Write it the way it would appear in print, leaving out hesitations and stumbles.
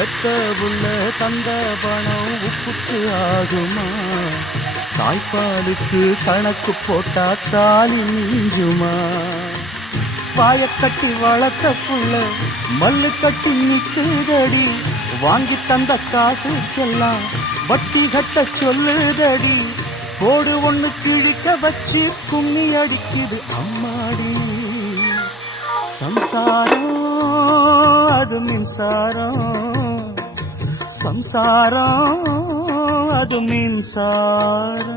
பெத்த புள்ள தந்த பணம் உப்புக்கு ஆகுமா? தாய்ப்பாலுக்கு கணக்கு போட்டா தாலி நீஞ்சுமா? வாயக்கட்டி வளர்த்த புள்ள மல்லு கட்டி நிக்குதடி, வாங்கி தந்த காசுக்கெல்லாம் வட்டி கட்ட சொல்லுதடி. கோடு ஒண்ணு கிழிக்க வச்சு கும்மி அடிக்குது அம்மாடி. சம்சாரம் அது மின்சாரம், சம்சாரம் அது மின்சாரம்.